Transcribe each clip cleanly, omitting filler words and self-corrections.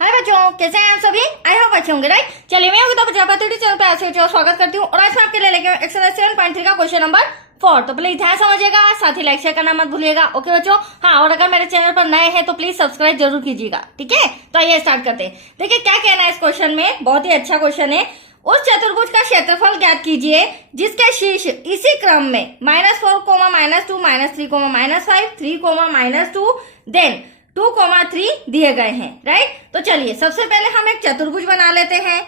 हाय बच्चों, कैसे हैं आप सभी? आई होप अच्छे होंगे, राइट। चलिए मैं योगिता प्रजापति चैनल पे आपसे स्वागत करती हूँ और आज मैं आपके लिए लेके एक्सरसाइज 7.3 का क्वेश्चन नंबर 4। तो प्लीज ध्यान समझिएगा, साथ ही लाइक शेयर करना मत भूलिएगा। ओके बच्चों, हाँ, और अगर मेरे चैनल पर नए हैं तो प्लीज सब्सक्राइब जरूर कीजिएगा, ठीक है। तो आइए स्टार्ट करते हैं। देखिए क्या कहना है इस क्वेश्चन में, बहुत ही अच्छा क्वेश्चन है। उस चतुर्भुज का क्षेत्रफल ज्ञात कीजिए जिसके शीर्ष इसी क्रम में -4, -2, -3, -5, 3, -2 देन 2, 3 दिए गए हैं, राइट। तो चलिए सबसे पहले हम एक चतुर्भुज बना लेते हैं।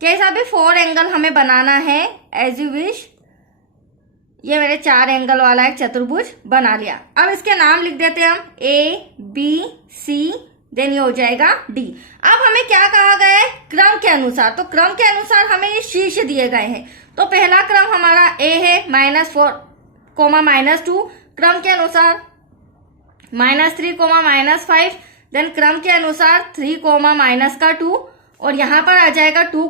कैसा भी 4 एंगल हमें बनाना है, एज यू विश। ये मेरे 4 एंगल वाला एक चतुर्भुज बना लिया। अब इसके नाम लिख देते हैं हम ABC, देन ये हो जाएगा D। अब हमें क्या कहा गया है, क्रम के अनुसार। तो क्रम के अनुसार हमें ये शीर्ष दिए गए हैं। तो पहला क्रम हमारा A है, -4, -2। क्रम के अनुसार -3, -5। देन क्रम के अनुसार 3, -2 और यहाँ पर आ जाएगा 2,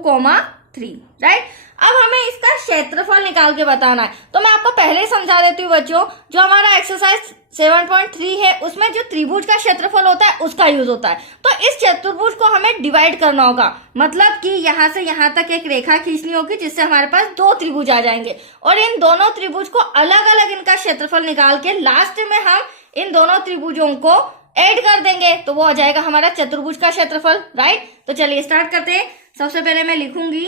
3, राइट। अब हमें इसका क्षेत्रफल निकाल के बताना है। तो मैं आपको पहले ही समझा देती हूँ बच्चों, जो हमारा एक्सरसाइज 7.3 है उसमें जो त्रिभुज का क्षेत्रफल होता है उसका यूज होता है। तो इस चतुर्भुज को हमें डिवाइड करना होगा, मतलब कि यहाँ से यहाँ तक एक रेखा खींचनी होगी जिससे हमारे पास 2 त्रिभुज आ जाएंगे और इन दोनों त्रिभुज को अलग अलग इनका क्षेत्रफल निकाल के लास्ट में हम इन दोनों त्रिभुजों को ऐड कर देंगे तो वो आ जाएगा हमारा चतुर्भुज का क्षेत्रफल, राइट। तो चलिए स्टार्ट करते हैं। सबसे पहले मैं लिखूंगी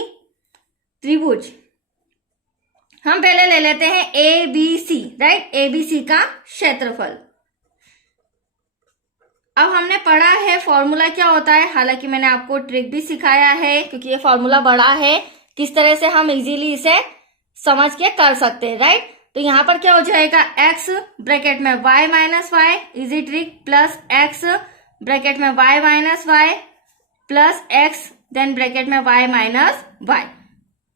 त्रिभुज। हम पहले ले लेते हैं ABC, राइट। ABC का क्षेत्रफल। अब हमने पढ़ा है फॉर्मूला क्या होता है, हालांकि मैंने आपको ट्रिक भी सिखाया है क्योंकि ये फॉर्मूला बड़ा है, किस तरह से हम इजीली इसे समझ के कर सकते हैं, राइट। तो यहाँ पर क्या हो जाएगा, x ब्रैकेट में y -y easy trick plus x bracket में y -y plus x then bracket में y -y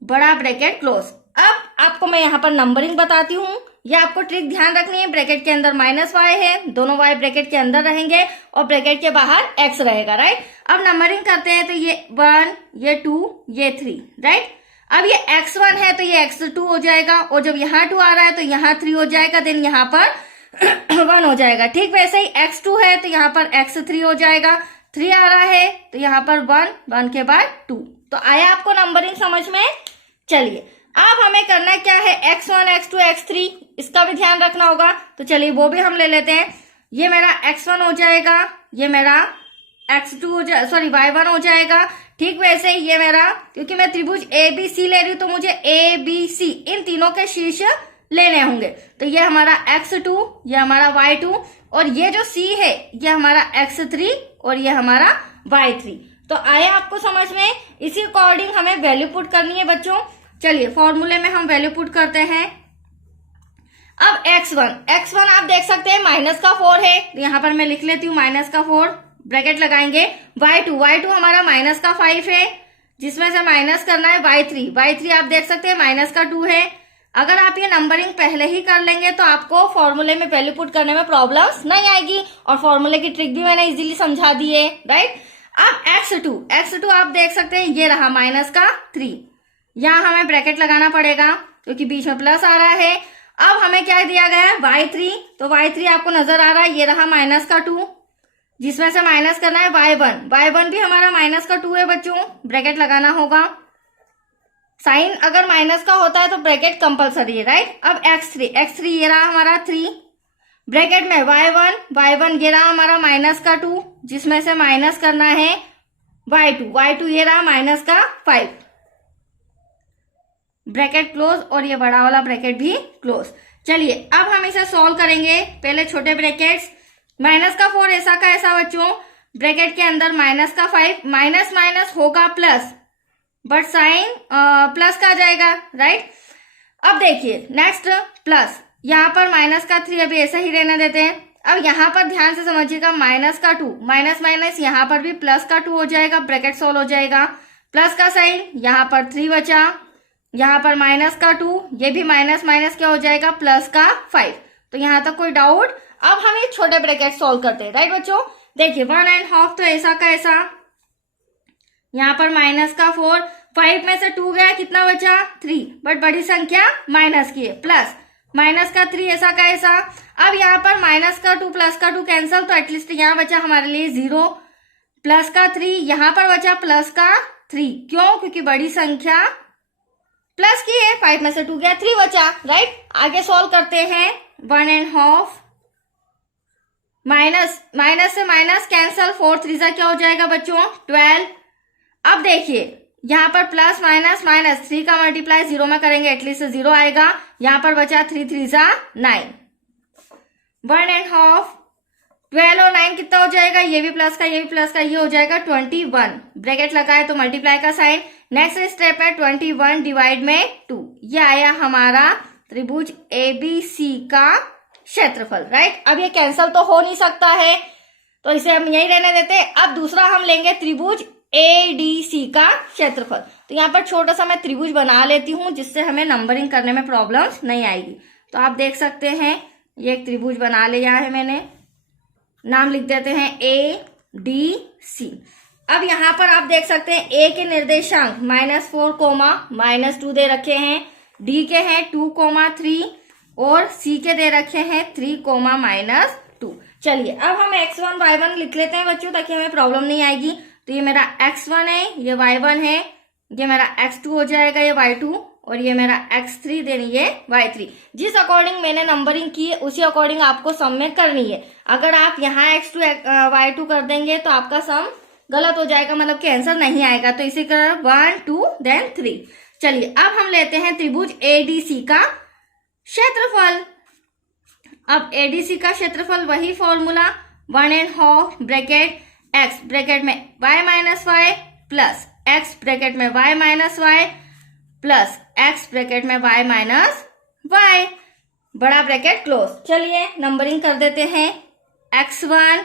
बड़ा ब्रैकेट क्लोज। अब आपको मैं यहाँ पर नंबरिंग बताती हूँ, ये आपको ट्रिक ध्यान रखनी है। ब्रैकेट के अंदर -y है, दोनों y ब्रैकेट के अंदर रहेंगे और ब्रैकेट के बाहर x रहेगा, राइट। अब नंबरिंग करते हैं तो ये 1, ये 2, ये 3, राइट। अब ये x1 है तो ये x2 हो जाएगा और जब यहाँ 2 आ रहा है तो यहाँ 3 हो जाएगा, देन यहाँ पर 1 हो जाएगा। ठीक वैसे ही x2 है तो यहाँ पर x3 हो जाएगा, 3 आ रहा है तो यहाँ पर 1 के बाद 2। तो आया आपको नंबरिंग समझ में? चलिए अब हमें करना क्या है, x1, x2, x3 इसका भी ध्यान रखना होगा। तो चलिए वो भी हम ले लेते हैं। ये मेरा x1 हो जाएगा, ये मेरा x2 हो जाएगा, सॉरी y1 हो जाएगा। ठीक वैसे ही ये मेरा, क्योंकि मैं त्रिभुज ABC ले रही हूं तो मुझे ABC इन तीनों के शीर्ष लेने होंगे। तो ये हमारा x2, ये हमारा y2 और ये जो C है ये हमारा x3 और ये हमारा y3। तो आया आपको समझ में? इसी अकॉर्डिंग हमें वैल्यू पुट करनी है बच्चों। चलिए फॉर्मूले में हम वैल्यू पुट करते हैं। अब x1 आप देख सकते हैं -4 है, तो यहाँ पर मैं लिख लेती हूँ -4 ब्रैकेट लगाएंगे। y2 हमारा -5 है, जिसमें से माइनस करना है y3 आप देख सकते हैं -2 है। अगर आप ये नंबरिंग पहले ही कर लेंगे तो आपको फॉर्मूले में वैल्यू पुट करने में प्रॉब्लम्स नहीं आएगी और फॉर्मूले की ट्रिक भी मैंने इजीली समझा दी है, राइट। अब x2 आप देख सकते हैं ये रहा -3, यहाँ हमें ब्रैकेट लगाना पड़ेगा क्योंकि बीच में प्लस आ रहा है। अब हमें क्या दिया गया है, y3, तो y3 आपको नजर आ रहा है, ये रहा -2 जिसमें से माइनस करना है y1 भी हमारा -2 है बच्चों, ब्रैकेट लगाना होगा। साइन अगर माइनस का होता है तो ब्रैकेट कंपलसरी है, राइट। अब x3 ये रहा हमारा 3 ब्रैकेट में y1 ये रहा हमारा -2 जिसमें से माइनस करना है y2 ये रहा -5 ब्रैकेट क्लोज और ये बड़ा वाला ब्रैकेट भी क्लोज। चलिए अब हम इसे सॉल्व करेंगे। पहले छोटे ब्रैकेट्स, -4 ऐसा का ऐसा बच्चों, ब्रैकेट के अंदर -5 माइनस होगा प्लस, बट साइन प्लस का आ जाएगा, राइट। अब देखिए नेक्स्ट प्लस, यहाँ पर -3 अभी ऐसा ही रहने देते हैं। अब यहाँ पर ध्यान से समझिएगा, -2 माइनस यहाँ पर भी +2 हो जाएगा, ब्रैकेट सॉल्व हो जाएगा। प्लस का साइन, यहाँ पर 3 बचा, यहाँ पर -2, ये भी माइनस क्या हो जाएगा, +5। तो यहाँ तक कोई डाउट? अब हम ये छोटे ब्रैकेट सॉल्व करते हैं, राइट बच्चों। देखिए 1.5 तो ऐसा का ऐसा, यहाँ पर -4, 5 में से 2 गया, कितना बचा 3, बट बड़ी संख्या माइनस की है, प्लस -3 ऐसा का ऐसा। अब यहाँ पर -2 +2 कैंसल, तो एटलीस्ट यहाँ बचा हमारे लिए 0। प्लस का 3, यहां पर बचा प्लस का 3, क्यों? क्योंकि बड़ी संख्या प्लस की है, 5 में से 2 गया, 3 बचा, राइट। आगे सॉल्व करते हैं। 1.5 माइनस से माइनस कैंसल, 4 3 क्या हो जाएगा बच्चों? 12। अब देखिए यहाँ पर प्लस माइनस माइनस, 3 का मल्टीप्लाई 0 में करेंगे एटलीस्ट 0 आएगा। यहाँ पर बचा 3 3 9, 1.5, 12 और 9 कितना हो जाएगा? ये भी प्लस का, ये भी प्लस का, ये हो जाएगा 21। ब्रैकेट लगाए तो मल्टीप्लाई का साइन। नेक्स्ट स्टेप है 21 डिवाइड में 2, ये आया हमारा त्रिभुज ABC का क्षेत्रफल, राइट। अब ये कैंसल तो हो नहीं सकता है, तो इसे हम यही रहने देते हैं। अब दूसरा हम लेंगे त्रिभुज ADC का क्षेत्रफल। तो यहाँ पर छोटा सा मैं त्रिभुज बना लेती हूँ जिससे हमें नंबरिंग करने में प्रॉब्लम्स नहीं आएगी। तो आप देख सकते हैं ये एक त्रिभुज बना लिया है मैंने, नाम लिख देते हैं ADC। अब यहाँ पर आप देख सकते हैं A के निर्देशांक -4, -2 दे रखे हैं, D के हैं 2, 3 और C के दे रखे हैं 3, -2। चलिए अब हम x1 y1 लिख लेते हैं बच्चों, ताकि हमें प्रॉब्लम नहीं आएगी। तो ये मेरा x1 है, ये y1 है, ये मेरा x2 हो जाएगा, ये y2, और ये मेरा x3 देन ये y3। जिस अकॉर्डिंग मैंने नंबरिंग की है उसी अकॉर्डिंग आपको सम में करनी है। अगर आप यहाँ x2 y2 कर देंगे तो आपका सम गलत हो जाएगा, मतलब कि आंसर नहीं आएगा। तो इसी तरह 1 2 देन 3। चलिए अब हम लेते हैं त्रिभुज ADC का क्षेत्रफल। अब ADC का क्षेत्रफल वही फॉर्मूला, 1.5 ब्रैकेट x ब्रैकेट में y minus Y plus x bracket में y minus Y plus x bracket में y माइनस वाई, बड़ा ब्रैकेट क्लोज। चलिए नंबरिंग कर देते हैं। x1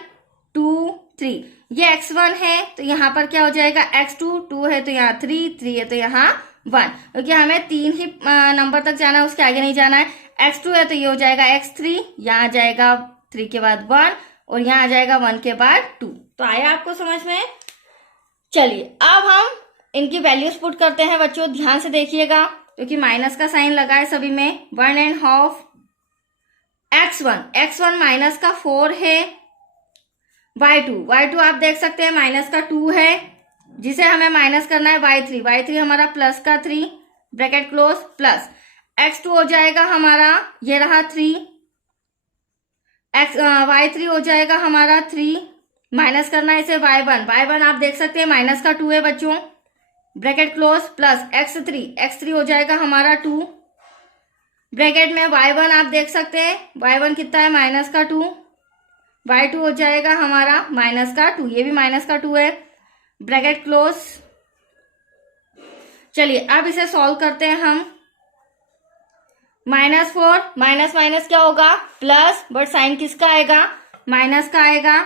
2 3, ये x1 है तो यहाँ पर क्या हो जाएगा? x2 2 है तो यहाँ 3 3 है तो यहाँ 1, क्योंकि हमें 3 ही नंबर तक जाना है, उसके आगे नहीं जाना है। x2 है तो ये हो जाएगा x3, यहाँ आ जाएगा 3 के बाद 1 और यहाँ आ जाएगा 1 के बाद 2। तो आया आपको समझ में? चलिए अब हम इनकी वैल्यूज पुट करते हैं बच्चों, ध्यान से देखिएगा क्योंकि माइनस का साइन लगा है सभी में। 1.5 x1 माइनस का 4 है, y2 आप देख सकते हैं माइनस का 2 है, जिसे हमें माइनस करना है y3 हमारा प्लस का 3 ब्रैकेट क्लोज प्लस x2 हो जाएगा हमारा, ये रहा 3, y3 हो जाएगा हमारा 3, माइनस करना है इसे y1 आप देख सकते हैं माइनस का 2 है बच्चों, ब्रैकेट क्लोज प्लस x3 हो जाएगा हमारा 2, ब्रैकेट में y1 आप देख सकते हैं y1 कितना है? माइनस का 2, y2 हो जाएगा हमारा माइनस का 2, ये भी माइनस का 2 है, ब्रैकेट क्लोज। चलिए अब इसे सॉल्व करते हैं हम। -4 माइनस क्या होगा? प्लस, बट साइन किसका आएगा? माइनस का आएगा,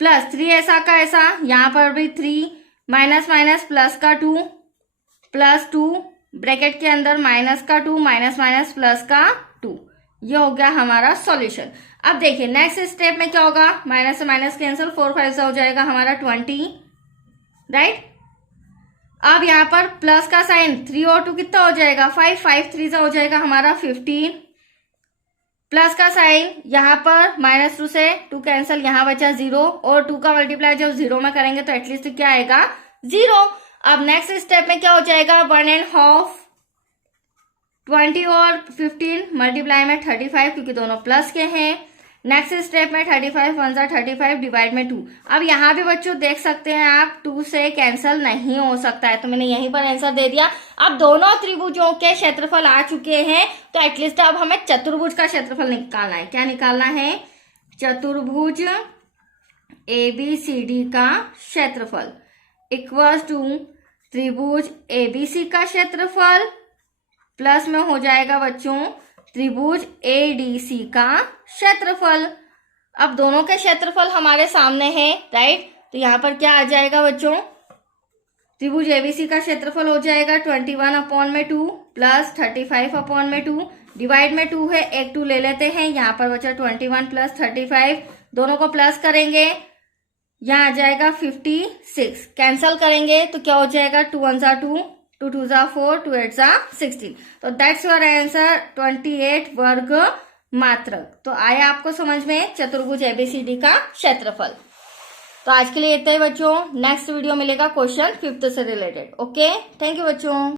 प्लस 3 ऐसा का ऐसा, यहां पर भी 3 माइनस प्लस का 2 प्लस 2 ब्रैकेट के अंदर माइनस का 2 माइनस प्लस का 2, ये हो गया हमारा सॉल्यूशन। अब देखिए नेक्स्ट स्टेप में क्या होगा? माइनस से माइनस कैंसिल, 4 5 से हो जाएगा हमारा 20, राइट। अब यहाँ पर प्लस का साइन, 3 और 2 कितना हो जाएगा? 5 5 3 हो जाएगा हमारा 15, प्लस का साइन यहाँ पर -2 से 2 कैंसिल, यहाँ बचा 0 और 2 का मल्टीप्लाई जब 0 में करेंगे तो एटलीस्ट क्या आएगा? 0। अब नेक्स्ट स्टेप में क्या हो जाएगा? 1.5 20 और 15 मल्टीप्लाई में 35, क्योंकि दोनों प्लस के हैं। नेक्स्ट स्टेप में 35 1 35 डिवाइड में 2। अब यहाँ भी बच्चों देख सकते हैं आप 2 से कैंसिल नहीं हो सकता है, तो मैंने यहीं पर आंसर दे दिया। अब दोनों त्रिभुजों के क्षेत्रफल आ चुके हैं, तो एटलीस्ट अब हमें चतुर्भुज का क्षेत्रफल निकालना है। क्या निकालना है? चतुर्भुज ABCD का क्षेत्रफल इक्वल्स टू त्रिभुज ABC का क्षेत्रफल प्लस में हो जाएगा बच्चों त्रिभुज ADC का क्षेत्रफल। अब दोनों के क्षेत्रफल हमारे सामने है, राइट। तो यहाँ पर क्या आ जाएगा बच्चों? त्रिभुज ABC का क्षेत्रफल हो जाएगा 21/2 प्लस 35/2 डिवाइड में 2 है, एक 2 ले लेते हैं, यहाँ पर बचा 21 प्लस 35, दोनों को प्लस करेंगे, यहाँ आ जाएगा 56, कैंसल करेंगे तो क्या हो जाएगा? 2 1 2 2 2 4 2 8 16। तो दैट्स योर आंसर 28 वर्ग मात्रक। तो आया आपको समझ में चतुर्भुज ABCD का क्षेत्रफल। तो तो आज के लिए इतना ही बच्चों। नेक्स्ट वीडियो मिलेगा क्वेश्चन 5th से रिलेटेड। ओके, थैंक यू बच्चों।